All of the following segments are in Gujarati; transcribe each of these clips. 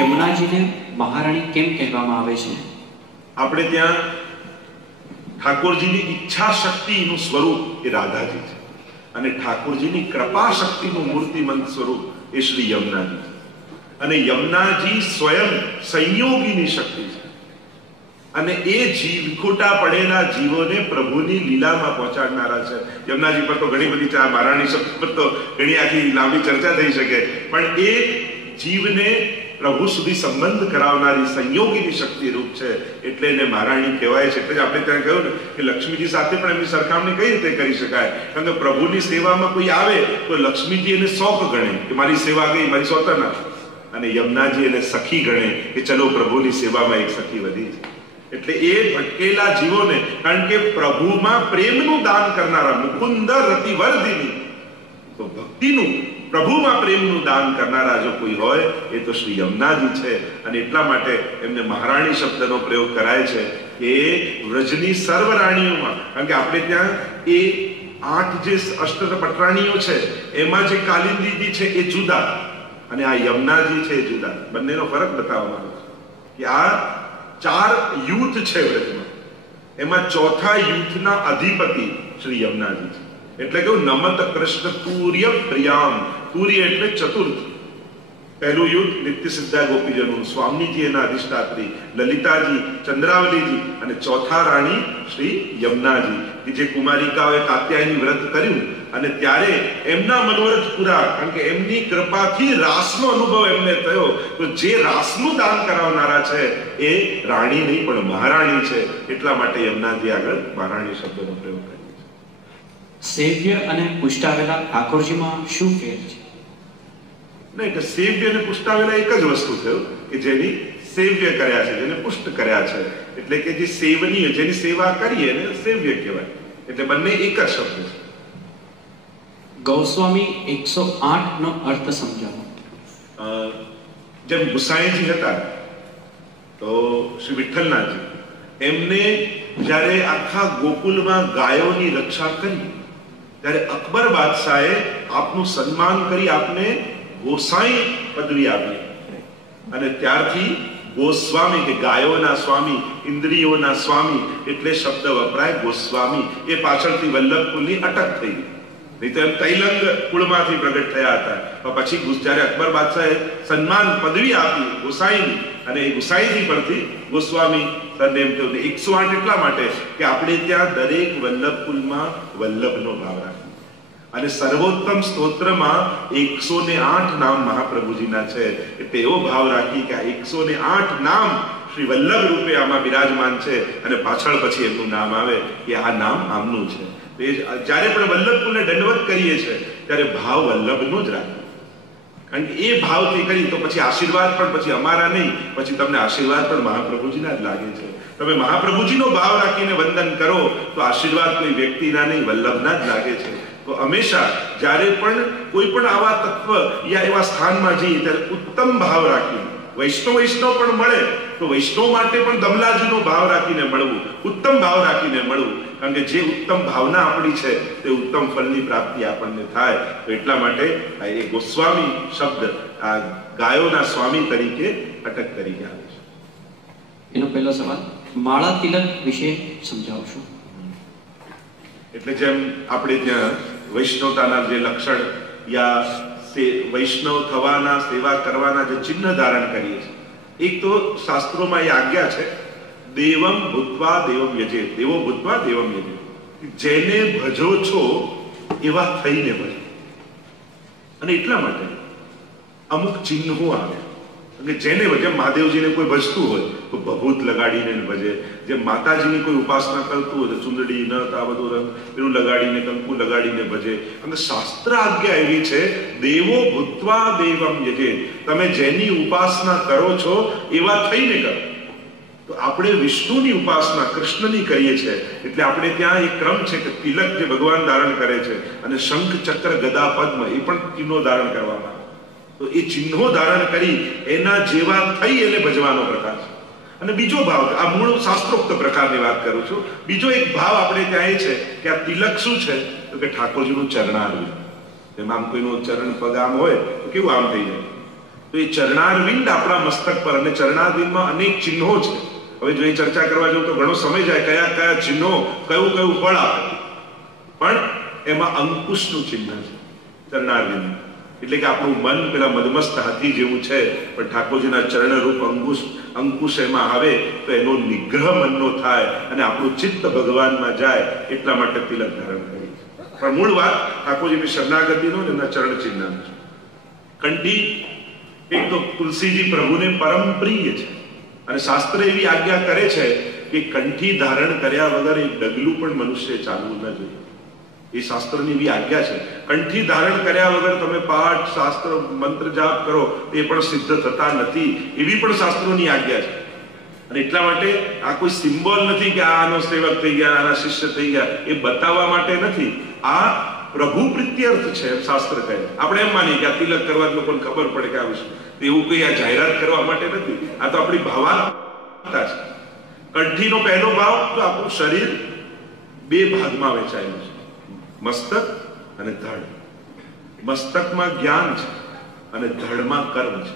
યમુનાજીને મહારાણી કેમ કહેવામાં આવે છે? આપણે ત્યાં ઠાકોરજીની ઈચ્છા શક્તિનું સ્વરૂપ એ રાધાજી છે અને ઠાકોરજીની કૃપા શક્તિનું મૂર્તિમંત સ્વરૂપ એ શ્રી યમુનાજી છે. અને યમુનાજી સ્વયં સંયોગીની શક્તિ છે અને એ જીવ ખોટા પડેલા જીવોને પ્રભુની લીલામાં પહોંચાડનારા છે. યમુનાજી પર તો ઘણી બધી મહારાણી શબ્દ પર તો ઘણી આખી લાંબી ચર્ચા થઈ શકે, પણ એ જીવને પ્રભુ સુધી સંબંધ કરાવનારી સંયોગીની શક્તિ રૂપ છે, એટલે એને મહારાણી કહેવાય છે. એટલે જ આપણે ત્યાં કહ્યું ને કે લક્ષ્મીજી સાથે પણ એમની સરખામણી કઈ રીતે કરી શકાય? કારણ કે પ્રભુની સેવામાં કોઈ આવે તો લક્ષ્મીજી એને શોખ ગણે કે મારી સેવા ગઈ, મારી સોતના, અને યમુનાજી એને સખી ગણે કે ચલો પ્રભુની સેવામાં એક સખી વધી છે. એટલે એ ભટકેલા જીવોને, કારણ કે પ્રભુમાં પ્રેમનું દાન કરનારા મુકુંદ રતિવર્ધિની, તો ભક્તિનું પ્રભુમાં પ્રેમનું દાન કરનારા જો કોઈ હોય એ તો શ્રી યમુનાજી છે. અને એટલા માટે એમને મહારાણી શબ્દનો પ્રયોગ કરાય છે કે વ્રજની સર્વ રાણીઓમાં, કારણ કે આપણે ત્યાં એ 8 જે અષ્ટપટરાણીઓ છે એમાં જે કાલિંદીજી છે એ જુદા અને આ યમુનાજી છે એ જુદા. બંનેનો ફરક બતાવવાનો છે કે આ 4 યુથ છે વ્રજમાં, એમાં ચોથા યુથના અધિપતિ શ્રી યમુનાજી છે. એટલે કે નમત કૃષ્ણ તુર્ય પ્રિયામ, તુર્ય એટલે ચતુર્થ. પહેલું યુદ્ધ નિત્ય સિદ્ધા ગોપીજનો, સ્વામીજી એના અધિષ્ઠાત્રી, લલિતાજી, ચંદ્રાવલીજી અને ચોથા રાણી શ્રી યમુનાજી કે જે કુમારિકાઓએ કાત્યાયની વ્રત કર્યું અને ત્યારે એમના મનોરથ પૂરા, કારણ કે એમની કૃપાથી રાસનો અનુભવ એમને થયો, તો જે રાસનું દાન કરાવનારા છે એ રાણી નહીં પણ મહારાણી છે. એટલા માટે યમુનાજી આગળ મહારાણી શબ્દનો પ્રયોગ કર્યો. સેવ્ય અને પુષ્ટાવેલા ઠાકોરજીમાં શું ફેર છે? નહીં, કે સેવ્ય અને પુષ્ટાવેલા એક જ વસ્તુ થયું કે જેની સેવ્ય કર્યા છે, જેને પુષ્ટ કર્યા છે. એટલે કે જે સેવનીય, જેની સેવા કરીએ એને સેવ્ય કહેવાય. એટલે બંને એક જ શબ્દ છે. ગૌસ્વામી 108 નો અર્થ સમજાવો. જેમ ગુસાઈજી હતા તો શ્રી વિઠ્ઠલનાથજી, એમને જ્યારે આખા ગોકુલમાં ગાયોની રક્ષા કરી ત્યારે અકબર બાદશાહે આપનું સન્માન કરી આપને ગોસાઈ પદવી આપી અને ત્યારથી ગોસ્વામી કે ગાયોના સ્વામી, ઇન્દ્રિયોના સ્વામી એટલે શબ્દ વપરાય ગોસ્વામી. એ પાછળથી વલ્લભકુલની અટક થઈ, નહીં તો એમ તૈલંગ કુળમાંથી પ્રગટ થયા હતા. પછી જ્યારે અકબર બાદશાહે સન્માન પદવી આપી ગોસાઈની અને એ ગોસાઈજી પરથી ગોસ્વામી સરનેમ થયું. 108 એટલા માટે કે આપણે ત્યાં દરેક વલ્લભકુલમાં વલ્લભનો ભાવ રાખે અને સર્વોત્તમ સ્તોત્રમાં 108 નામ મહાપ્રભુજીના છે. એટલે એવો ભાવ રાખી કે આ 108 નામ શ્રી વલ્લભ રૂપે આમાં બિરાજમાન છે અને પાછળ પછી એમનું નામ આવે કે આ નામ આમનું છે. જ્યારે પણ વલ્લભકુલને દંડવત કરીએ છીએ ત્યારે ભાવ વલ્લભનો જ રાખે, કારણ કે એ ભાવથી કરી તો પછી આશીર્વાદ પણ પછી અમારા નહીં, પછી તમને આશીર્વાદ પણ મહાપ્રભુજીના જ લાગે છે. તમે મહાપ્રભુજીનો ભાવ રાખીને વંદન કરો તો આશીર્વાદ કોઈ વ્યક્તિના નહીં, વલ્લભના જ લાગે છે. તો હંમેશા જ્યારે પણ કોઈ પણ આવા તત્વ યા એવા સ્થાનમાં જઈએ ત્યારે ઉત્તમ ભાવ રાખીને, વૈષ્ણવ પણ મળે તો વૈષ્ણવ માટે પણ દમલાજીનો ભાવ રાખીને મળવું, ઉત્તમ ભાવ રાખીને મળવું, કારણ કે જે ઉત્તમ ભાવના આપણી છે તે ઉત્તમ ફળની પ્રાપ્તિ આપણને થાય. તો એટલા માટે એ ગોસ્વામી શબ્દ આ ગાયોના સ્વામી તરીકે અટક તરીકે આવે છે. એનો પહેલો સવાલ માળા તિલક વિશે સમજાવશો? એટલે જેમ આપણે ત્યાં વૈષ્ણવતાના જે લક્ષણ યા વૈષ્ણવ થવાના, સેવા કરવાના જે ચિહ્ન ધારણ કરીએ છીએ, એક તો શાસ્ત્રોમાં એ આજ્ઞા છે દેવમ ભૂત્વા દેવમ યજેત, દેવો ભૂત્વા દેવમ યજેત. જેને ભજો છો એવા થઈને ભજો. અને એટલા માટે અમુક ચિહ્નો આવે કે જેને જેમ મહાદેવજીને કોઈ ભજતું હોય તો ભભૂત લગાડીને ભજે, જેમ માતાજીની કોઈ ઉપાસના કરતું હોય તો ચુંદડી ન આ બધું રંગ પેલું લગાડીને, કંકુ લગાડીને ભજે. અને શાસ્ત્ર આજ્ઞા એવી છે દેવો ભૂત્વા દેવમ યજેત, તમે જેની ઉપાસના કરો છો એવા થઈને કરો. તો આપણે વિષ્ણુની ઉપાસના કૃષ્ણની કરીએ છીએ એટલે આપણે ત્યાં એક ક્રમ છે કે તિલક જે ભગવાન ધારણ કરે છે અને શંખ ચક્ર ગદા પદ્મ એ પણ ચિહ્નો ધારણ કરવામાં આવે. તો એ ચિહ્નો ધારણ કરી એના જેવા થઈ એને ભજવાનો પ્રકાર છે. અને બીજો ભાવ, આ મૂળ શાસ્ત્રોક્ત પ્રકારની વાત કરું છું, બીજો એક ભાવ આપણે ત્યાં એ છે કે આ તિલક શું છે તો કે ઠાકોરજીનું ચરણારવિંદ. જેમ આમ કોઈનું ચરણ પગ આમ હોય તો કેવું આમ થઈ જાય, તો એ ચરણારવિંદ આપણા મસ્તક પર, અને ચરણારવિંદમાં અનેક ચિહ્નો છે. હવે જો એ ચર્ચા કરવા જાઉં તો ઘણો સમય જાય, કયા કયા ચિહ્નો, કયું કયું ફળ આપે. પણ એમાં અંકુશનું ચિહ્ન છે ચરણારવિંદ. એટલે કે આપણું મન પેલા મદમસ્ત હાથી જેવું છે, પણ ઠાકોરજીના ચરણરૂપ અંકુશ એમાં આવે તો એનો નિગ્રહ મનનો થાય અને આપણું ચિત્ત ભગવાનમાં જાય. એટલા માટે તિલક ધારણ કરી. પણ મૂળ વાત ઠાકોરજીની શરણાગતિનો અને એમના ચરણ ચિહ્નનો છે. કંઠી એક તો તુલસીજી પ્રભુને પરમ પ્રિય છે, અને શાસ્ત્ર એવી આજ્ઞા કરે છે કે કંઠી ધારણ કર્યા વગર એક ડગલું પણ મનુષ્ય ચાલવું ન જોઈએ. એ શાસ્ત્રની એવી આજ્ઞા છે. કંઠી ધારણ કર્યા વગર તમે પાઠ, શાસ્ત્ર, મંત્ર જાપ કરો એ પણ સિદ્ધ થતા નથી, એવી પણ શાસ્ત્રોની આજ્ઞા છે. અને એટલા માટે આ કોઈ સિમ્બોલ નથી કે આનો સેવક થઈ ગયા, આના શિષ્ય થઈ ગયા, એ બતાવવા માટે નથી. આ પ્રભુ પ્રીત્યર્થ છે એમ શાસ્ત્ર કહે. આપણે એમ માનીએ કે આ તિલક કરવા લોકોને ખબર પડે કે આવું છે, એવું કઈ આ જાહેરાત કરવા માટે નથી. આ તો આપણી ભાવાત્મકતા છે. કંઠીનો પહેલો ભાવ તો આપણું શરીર બે ભાગમાં વહેંચાયેલું છે, મસ્તક અને ધડ. મસ્તકમાં જ્ઞાન છે અને ધડમાં કર્મ છે.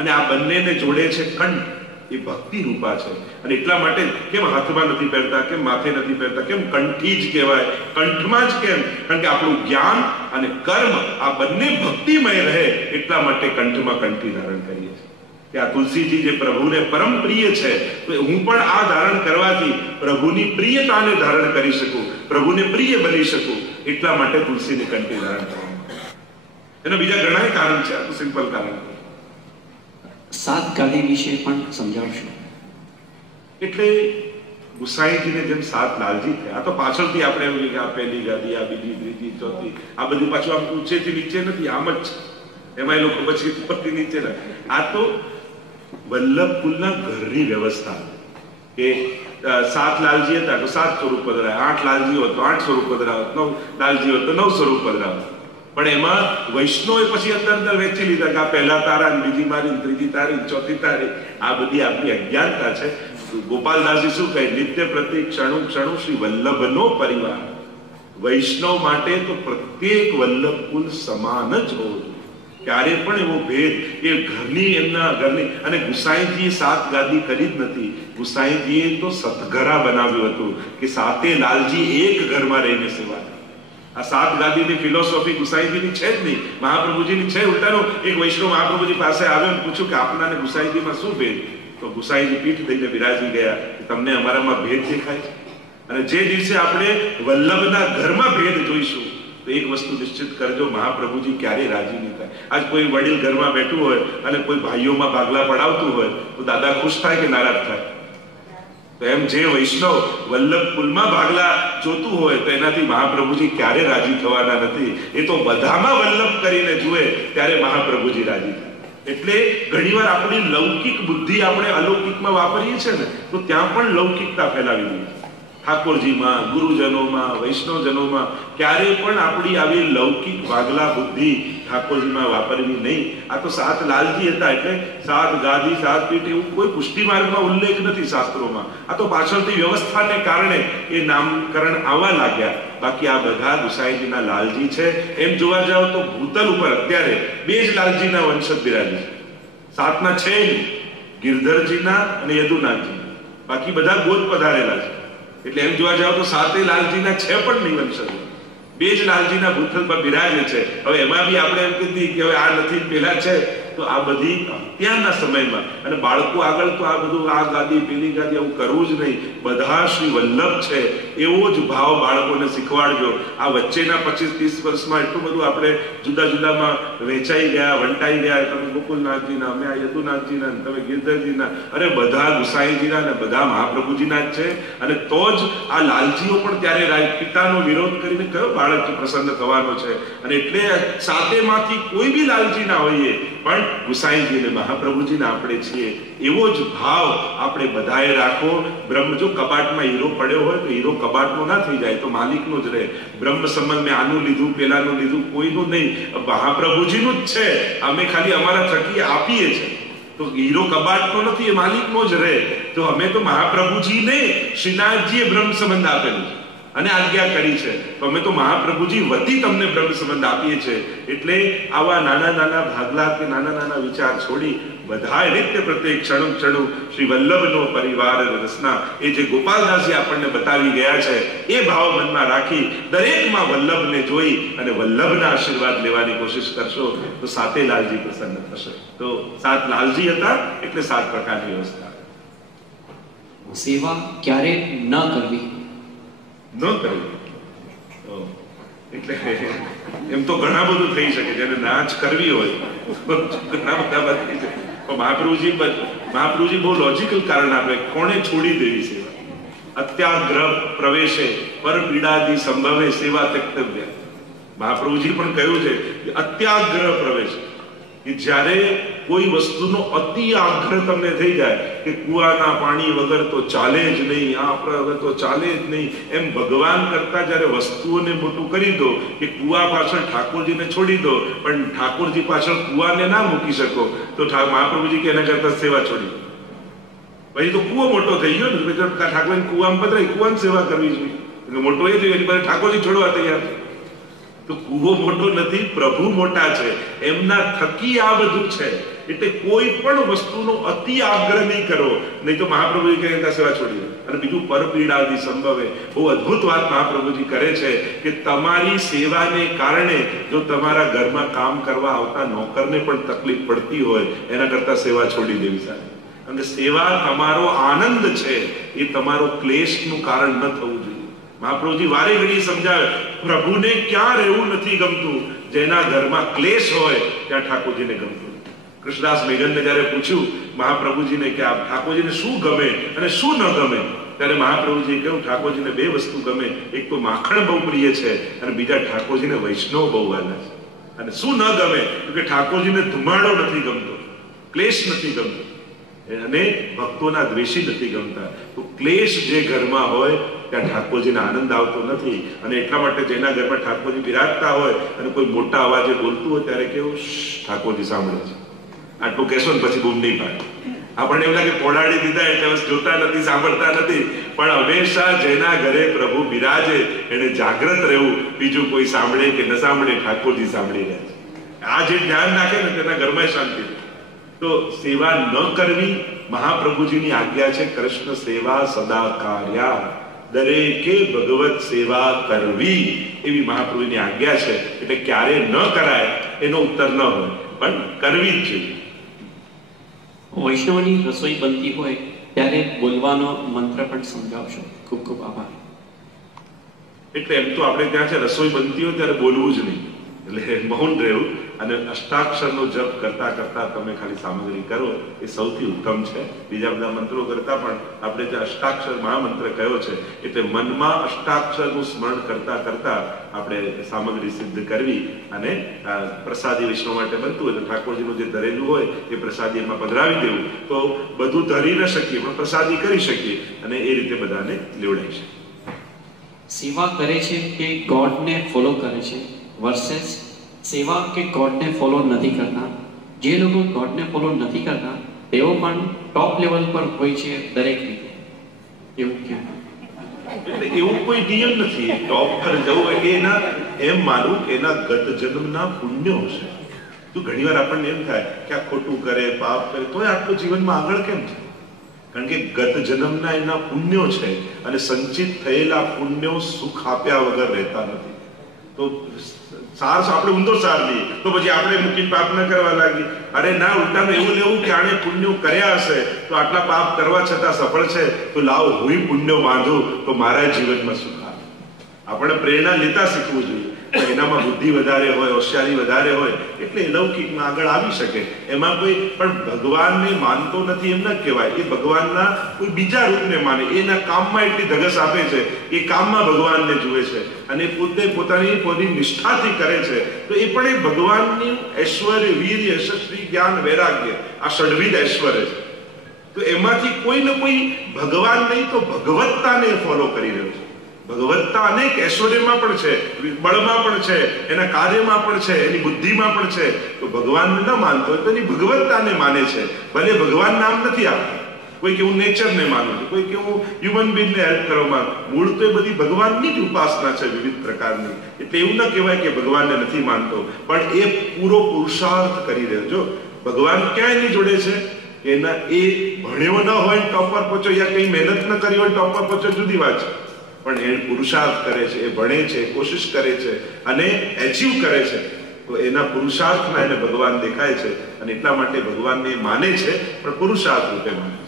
અને આ બંનેને જોડે છે કંઠ. એ ભક્તિ રૂપા છે. અને એટલા માટે કેમ હાથમાં નથી પહેરતા, કેમ માથે નથી પહેરતા, કેમ કંઠી જ કહેવાય, કંઠમાં જ કેમ? કારણ કે આપણું જ્ઞાન અને કર્મ આ બંને ભક્તિમય રહે, એટલા માટે કંઠમાં કંઠી ધારણ કરીએ છીએ. કે આ તુલસીજી જે પ્રભુને પરમ પ્રિય છે, તો હું પણ આ ધારણ કરવાથી પ્રભુની પ્રિયતાને ધારણ કરી શકું, પ્રભુને પ્રિય બની શકું. એટલા માટે તુલસીની કંઠી ધારણ કરવાનું. એના બીજા ઘણા કારણ છે, આ તો સિમ્પલ કારણ. સાત ગાદી વિશે પણ સમજાવશો? એટલે ગુસાઈજીને જેમ સાત લાલજી થયા, આ તો પાછળથી આપણે એવું કે આ પહેલી ગાદી, આ બીજી, ત્રીજી, ચોથી, આ બધું પાછું આમ ઊંચેથી નીચે નથી, આમ જ છે. એમાં એ લોકો પછી ઉપરથી નીચે લાગે. આ તો વલ્લભ કુલના ઘરની વ્યવસ્થા કે 7 લાલજી હતા તો 7 સ્વરૂપ પધરાય, 8 લાલજી હોય તો 8 સ્વરૂપ પધરાવે, 9 લાલજી હોય તો 9 સ્વરૂપ પધરાવે. પણ એમાં વૈષ્ણવે પછી અંદર વેચી લીધા કે આ પહેલા તારા, બીજી મારી, ત્રીજી તારી, ચોથી તારી. આ બધી આપણી અજ્ઞાનતા છે. ગોપાલદાસજી શું કહે? નિત્ય પ્રતિ ક્ષણુ ક્ષણુ શ્રી વલ્લભનો પરિવાર. વૈષ્ણવ માટે તો પ્રત્યેક વલ્લભ કુલ સમાન જ હોવું જોઈએ. ક્યારે પણ એવો ભેદ એ ઘરની, એમના ઘરની. અને ગુસાઈજીએ 7 ગાદી કરી જ નથી. ગુસાઈજીએ તો સતઘરા બનાવ્યું હતું કે 7 લાલજી એક ઘરમાં રહીને સેવા. આ 7 ગાદીની ફિલોસોફી ગુસાઈજીની છે જ નહીં, મહાપ્રભુજીની છે. ઉલટાનો એક વૈષ્ણવ મહાપ્રભુજી પાસે આવ્યો અને પૂછ્યું કે આપનાને ગુસાઈજીમાં શું ભેદ? તો ગુસાઈજી પીઠ દઈને બિરાજી ગયા કે તમને અમારામાં ભેદ દેખાય છે. અને જે દિવસે આપણે વલ્લભના ઘરમાં ભેદ જોઈશું તો એક વસ્તુ નિશ્ચિત કરજો, મહાપ્રભુજી ક્યારેય રાજી નહીં થાય. આજ કોઈ વડીલ ઘરમાં બેઠું હોય અને કોઈ ભાઈઓમાં ભાગલા પડાવતું હોય તો દાદા ખુશ થાય કે નારાજ થાય? તો એમ જે વૈષ્ણવ વલ્લભ કુલમાં ભાગલા જોતું હોય તો એનાથી મહાપ્રભુજી ક્યારે રાજી થવાના નથી. એ તો બધામાં વલ્લભ કરીને જુએ ત્યારે મહાપ્રભુજી રાજી થાય. એટલે ઘણીવાર આપણી લૌકિક બુદ્ધિ આપણે અલૌકિકમાં વાપરીએ છીએ ને, તો ત્યાં પણ લૌકિકતા ફેલાવી દઈએ. ઠાકોરજીમાં, ગુરુજનોમાં, વૈષ્ણવજનોમાં ક્યારેય પણ આપણી આવી લૌકિક ભાગલા બુદ્ધિ ઠાકોરજીમાં વાપરવી નહીં. આ તો 7 લાલજી હતા એટલે 7 ગાદી, 7 પીઠ એવું કોઈ પુષ્ટિ માર્ગમાં ઉલ્લેખ નથી શાસ્ત્રોમાં. આ તો પાછળથી વ્યવસ્થાને કારણે એ નામકરણ આવવા લાગ્યા. બાકી આ બધા ગુસાઈજીના લાલજી છે. એમ જોવા જાવ તો ભૂતલ ઉપર અત્યારે 2 જ લાલજીના વંશજ બિરાજે છે. 7ના છે ગિરધરજીના અને યદુનાથજી, બાકી બધા ગોદ પધારેલા છે. એટલે એમ જોવા જાવ તો 7 લાલજીના છે પણ નહીં વંશજો. 2 જ લાલજીના ભૂતલ પર બિરાજે છે. હવે એમાં બી આપણે એમ કીધી કે હવે આ નથી પેલા છે, તો આ બધી અત્યારના સમયમાં અને બાળકો આગળ તો આ બધું આ ગાદી પેલી ગાદી આવું કરવું જ નહીં. બધા શ્રી વલ્લભ છે એવો જ ભાવ બાળકોને શીખવાડજો. આ વચ્ચેના 25-30 વર્ષમાં એટલું બધું આપણે જુદા જુદામાં વેચાઈ ગયા, વંટાઈ ગયા. તમે ગોકુલનાથજીના, અમે આ યદુનાથજીના, તમે ગિરધરજીના, અરે બધા ગુસાઈજીના અને બધા મહાપ્રભુજીના જ છે. અને તો જ આ લાલજીઓ પણ ત્યારે પિતાનો વિરોધ કરીને કયો બાળક પ્રસન્ન થવાનો છે. અને એટલે 7માંથી કોઈ બી લાલજી ના હોઈએ પણ ગુસાઈજીને મહાપ્રભુજીને આપણે છીએ એવો જ ભાવ આપણે બધાએ રાખો. બ્રહ્મ જો કબાટમાં હીરો પડ્યો હોય તો હીરો કબાટનો ના થઈ જાય, તો માલિકનો જ રહે. બ્રહ્મ સંબંધ મેં આનું લીધું, પેલાનું લીધું, કોઈનું નહીં, મહાપ્રભુજીનું જ છે. અમે ખાલી અમારા થકી આપીએ છીએ. તો હીરો કબાટનો નથી, એ માલિકનો જ રહે. તો અમે તો મહાપ્રભુજીને શ્રીનાથજીએ બ્રહ્મ સંબંધ આપેલું છે. અને આજ્ઞા કરી છે. તો અમે તો મહાપ્રભુજી વતી તમને બ્રહ્મ સંબંધ આપીએ છીએ. એટલે આવા નાના નાના ભાગલા કે નાના નાના વિચાર છોડી બધાય નિત્ય પ્રત્યેક ક્ષણું ક્ષણું શ્રી વલ્લભનો પરિવાર રસના એ જે ગોપાલદાસજી આપણને બતાવી ગયા છે એ ભાવ મનમાં રાખી દરેકમાં વલ્લભને જોઈ અને વલ્લભના આશીર્વાદ લેવાની કોશિશ કરશો તો સાતે લાલજી પ્રસન્ન થશે. તો 7 લાલજી હતા એટલે 7 પ્રકારની વ્યવસ્થા. સેવા ક્યારે ન કરવી? એટલે એમ તો ઘણા બધું થઈ શકે, જેને નાચ કરવી હોય ઘણા બધા વાત થઈ શકે. પણ મહાપ્રભુજી બહુ લોજિકલ કારણ આપે. કોણે છોડી દેવી સેવા? અત્યાગ્રહ પ્રવેશે પર પીડાદી સંભવે સેવા ત્યક્તવ્ય. મહાપ્રભુજી પણ કહ્યું છે કે અત્યાગ્રહ પ્રવેશ, કે જ્યારે કોઈ વસ્તુનો અતિ આગ્રહ તમને થઈ જાય કે કુવાના પાણી વગર તો ચાલે જ નહીં, આ વગર તો ચાલે જ નહીં, એમ ભગવાન કરતા જ્યારે વસ્તુઓને મોટું કરી દો કે કુવા પાછળ ઠાકોરજીને છોડી દો, પણ ઠાકોરજી પાછળ કુવાને ના મૂકી શકો, તો મહાપ્રભુજી કે એના કરતા સેવા છોડી દો. પછી તો કુવો મોટો થઈ ગયો ને, ઠાકોરજી કુવામાં પધરાય, કુવાની સેવા કરવી જોઈએ. મોટો એ થયો એની પાસે ઠાકોરજી છોડવા તૈયાર છે. તો કુવો મોટો નથી, પ્રભુ મોટા છે, એમના થકી આ બધું છે. એટલે કોઈ પણ વસ્તુનો અતિ આગ્રહ નહીં કરો, નહીં તો મહાપ્રભુજી કહે સેવા છોડી દો. અને બીજું પરપીડાદી સંભવે, બહુ અદ્ભુત વાત મહાપ્રભુજી કરે છે કે તમારી સેવાને કારણે જો તમારા ઘરમાં કામ કરવા આવતા નોકરને પણ તકલીફ પડતી હોય એના કરતા સેવા છોડી દેવી સારી. કારણ કે સેવા તમારો આનંદ છે, એ તમારો ક્લેશનું કારણ ન થવું જોઈએ. મહાપ્રભુજી વારે ઘડી સમજાવે પ્રભુને ક્યાં રહેવું નથી ગમતું? જેના ઘરમાં ક્લેશ હોય ત્યાં ઠાકોરજીને ગમતું. કૃષ્ણદાસ મેઘનને જયારે પૂછ્યું મહાપ્રભુજીને કે આ ઠાકોરજીને શું ગમે અને શું ન ગમે, ત્યારે મહાપ્રભુજીએ કહ્યું ઠાકોરજીને 2 વસ્તુ ગમે, એક તો માખણ બહુ પ્રિય છે અને બીજા ઠાકોરજીને વૈષ્ણવ બહુ વાલા છે. અને શું ન ગમે કે ઠાકોરજીને ધુમાડો નથી ગમતો, ક્લેશ નથી ગમતો, અને ભક્તોના દ્વેષી નથી ગમતા. તો ક્લેશ જે ઘરમાં હોય ત્યાં ઠાકોરજીને આનંદ આવતો નથી. અને એટલા માટે જેના ઘરમાં ઠાકોરજી બિરાજતા હોય અને કોઈ મોટા અવાજે બોલતું હોય ત્યારે કેવું ઠાકોરજી સાંભળે છે, આટલું કહેશો ને પછી બૂમ નહીં પાડે. આપણને એવું લાગે પોડાડી દીધા એટલે જોતા નથી, સાંભળતા નથી. પણ હંમેશા જેના ઘરે પ્રભુ બિરાજે એને જાગ્રત રહેવું, બીજું કોઈ સાંભળે કે ન સાંભળે ઠાકોરજી સાંભળી રહ્યા છે. આ જે ધ્યાન રાખે ને તેના ઘરમાં શાંતિ. તો સેવા ન કરવી મહાપ્રભુજીની આજ્ઞા છે. કૃષ્ણ સેવા સદા કાર્યા, દરેકે ભગવત સેવા કરવી એવી મહાપ્રભુની આજ્ઞા છે. એટલે ક્યારે ન કરાય એનો ઉત્તર ન હોય, પણ કરવી જ જોઈએ. વૈષ્ણવની રસોઈ બનતી હોય ત્યારે બોલવાનો મંત્ર પણ સમજાવશો. ખૂબ ખૂબ આભાર. એટલે એમ તો આપણે ત્યાં છે રસોઈ બનતી હોય ત્યારે બોલવું જ નહીં, એટલે મૌન રહેવું અને અષ્ટાક્ષરનો જપ કરતા કરતા તમે ખાલી સામગ્રી કરો એ સૌથી ઉત્તમ છે. બીજા બધા મંત્રો કરતા પણ આપણે જે અષ્ટાક્ષર મહામંત્ર કયો છે એટલે મનમાં અષ્ટાક્ષરનું સ્મરણ કરતા કરતા આપણે સામગ્રી સિદ્ધ કરવી. અને પ્રસાદી વિષ્ણુ માટે બનતું હોય તો ઠાકોરજીનું જે ધરેલું હોય એ પ્રસાદી એમાં પધરાવી દેવું, તો બધું ધરી ન શકીએ પણ પ્રસાદી કરી શકીએ અને એ રીતે બધાને લેવડાવી શકીએ. સેવા કરે છે કે ગોડને ફોલો કરે છે વર્સેસ સેવા કે ગોડને ફોલો નથી કરતા. જે લોકો ગોડને ફોલો નથી કરતા તેઓ પણ ટોપ લેવલ પર હોય છે દરેક રીતે. એવું કેમ? એટલે એવું કોઈ નિયમ નથી ટોપ પર જવું. એના એમ માનું એના ગત જન્મના પુણ્યો હશે. તો ઘણીવાર આપણને એમ થાય કે આ ખોટું કરે, પાપ કરે, તોય આટલું જીવનમાં આગળ કેમ છે? કારણ કે ગત જન્મના એના પુણ્યો છે અને સંચિત થયેલા પુણ્યો સુખ આપ્યા વગર રહેતા નથી. તો સાર આપણે ઊંધો સાર લઈએ તો પછી આપણે મૂકીને પાપ ન કરવા લાગીએ. અરે ના, ઉલટાનું એવું લેવું કે આણે પુણ્યો કર્યા હશે તો આટલા પાપ કરવા છતાં સફળ છે, તો લાવ હું પુણ્યો બાંધું તો મારા જીવનમાં સુખ આવે. આપણે પ્રેરણા લેતા શીખવું જોઈએ. એનામાં બુદ્ધિ વધારે હોય, હોશિયારી વધારે હોય એટલે લૌકિકમાં આગળ આવી શકે. એમાં કોઈ પણ ભગવાનને માનતો નથી એમ ન કહેવાય. એ ભગવાનના કોઈ બીજા રૂપને માને, એના કામમાં એટલી ધગસ આપે છે, એ કામમાં ભગવાનને જુએ છે અને પોતે પોતાની નિષ્ઠાથી કરે છે. તો એ પણ એ ભગવાનનું ઐશ્વર્ય, વીર્ય, યશસ્વી, જ્ઞાન, વૈરાગ્ય, આ ષડવિધ ઐશ્વર્ય છે. તો એમાંથી કોઈ ને કોઈ ભગવાન નહીં તો ભગવત્તાને ફોલો કરી રહ્યો છે. ભગવત્તા અનેક ઐશ્વર્યમાં પણ છે, બળમાં પણ છે, એના કાર્યમાં પણ છે, એની બુદ્ધિમાં પણ છે. તો ભગવાનને ન માનતો હોય તો એની ભગવત્તાને માને છે. ભલે ભગવાન નામ નથી આપતા, કોઈ કે હું નેચરને માનું છું, કોઈ કે હું હ્યુમન બીંગને હેલ્પ કરવામાં. મૂળ તો એ બધી ભગવાનની જ ઉપાસના છે વિવિધ પ્રકારની. એટલે એવું ન કહેવાય કે ભગવાનને નથી માનતો, પણ એ પૂરો પુરુષાર્થ કરી રહ્યો. જો ભગવાન ક્યાં એની જોડે છે, એના એ ભણ્યો ન હોય ટોપ પર પહોંચો, યા કઈ મહેનત ન કરી હોય ટોપ પર પહોંચો, જુદી વાત છે. પણ એ પુરુષાર્થ કરે છે, એ ભણે છે, કોશિશ કરે છે અને એચીવ કરે છે, તો એના પુરુષાર્થમાં એને ભગવાન દેખાય છે. અને એટલા માટે ભગવાનને માને છે, પણ પુરુષાર્થ રૂપે માને.